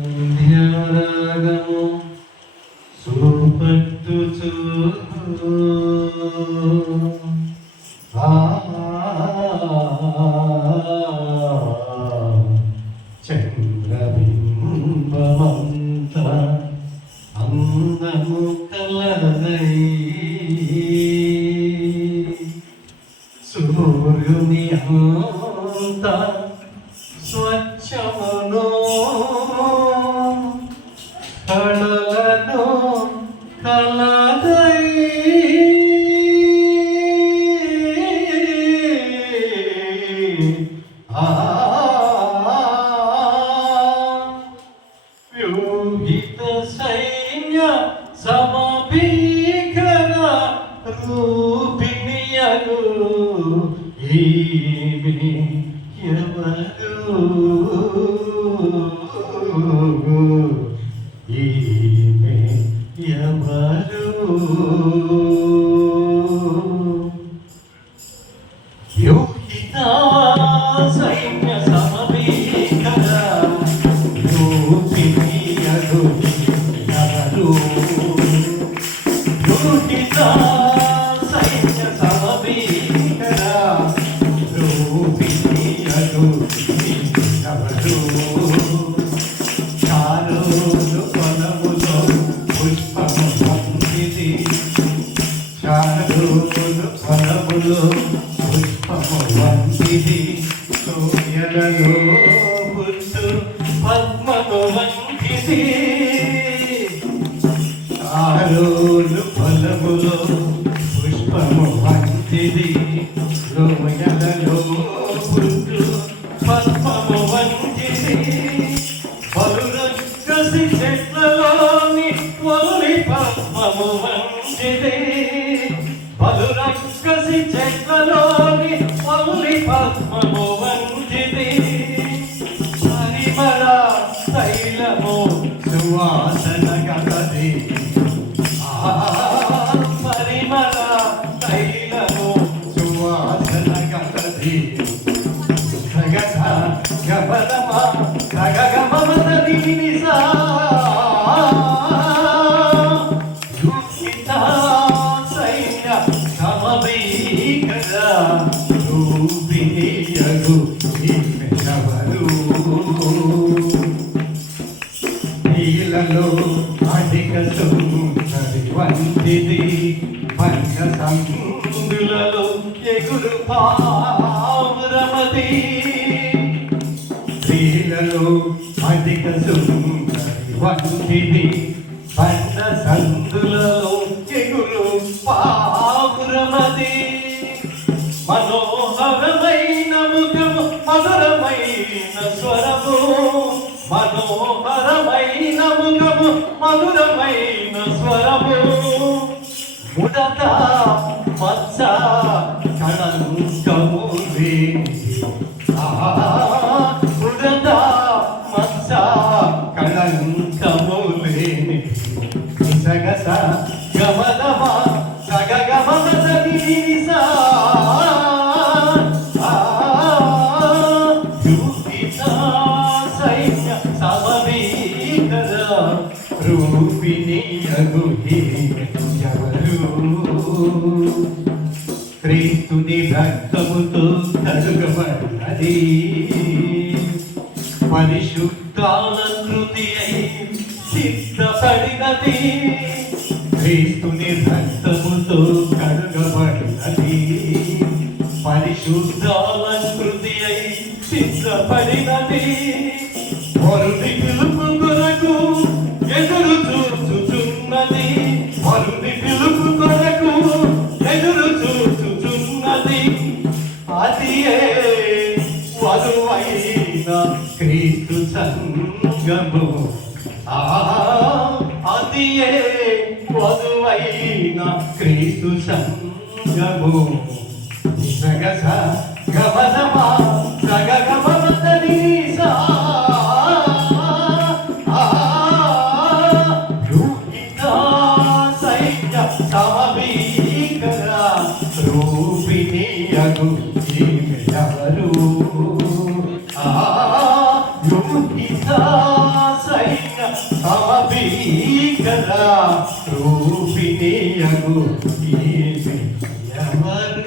ధ్యానరాగము సుపట్టుచు చంద్రబింబమంత అందము కలదై సూర్యుని అంత స్వచ్ఛమును కళలను కలదై వ్యూహిత సైన్య సమభీకర రూపిణియగు ఈమె ఎవరు ఈమె ఎవరు వ్యూహిత సైన్య సమభీకర రూపిణియగు ఎవరు వ్యూహిత సైన్య సమభీకర రూపిణియగు ఎవరు చారోలు పొలములో పుష్పము వంటిది చారోలు పొలములో పుష్పము వంటిది సూర్యులలో పుట్టు పద్మము వంటిది చారోలు పొలములో పుష్పము వంటిది సూర్యులలో పుట్టు పద్మము వంటిది పలురక్కసి చెట్లలోని ఒలి పద్మము వంటిది పలురక్కసి చెట్లలోని ఒలి పద్మము వంటిది పరిమళ తైలము సువాసన గలది పరిమళ తైలము సువాసన గలది గబలమా గగమమది నిసా యుక్త సైన్య సమభీకర రూపిణియగు ఎవరు నీలలో అధిక సుందరి వంటిది పంచ సందులలో ఎగురు పావురమతి స్త్రీలలో అధిక సుందరి వంటిది పంచ సందులలో ఎగురు పావురమతి మనోహరమైన ముఖము మధురమైన స్వరము మనోహరమైన ముఖము మధురమైన స్వరము ముడత మత్స కళంకము ముడత మత్స కళంకము లేని సగస గమనమ సగగమని నిసా రూపిణియగు ఎవరు క్రీస్తుని రక్తముతో కడుగబడినది పరిశుద్ధాల కృతి అయి సిద్ధపడినది క్రీస్తుని రక్తముతో కడుగబడినది పరిశుద్ధాల కృతి అయి సిద్ధపడినది వరుని పిలుపు కొరకు ఎదురు చూచుచున్నది వరుని పిలుపు కొరకు ఎదురు చూచుచున్నది అది వధువైన క్రీస్తు సంగము అది వధువైన క్రీస్తు సంగము సగస గమనమా సగగమని సా సమభీకర రూపిణియగు ఎవరు యుక్త సై భీకర రూపిణియగు ఎవరు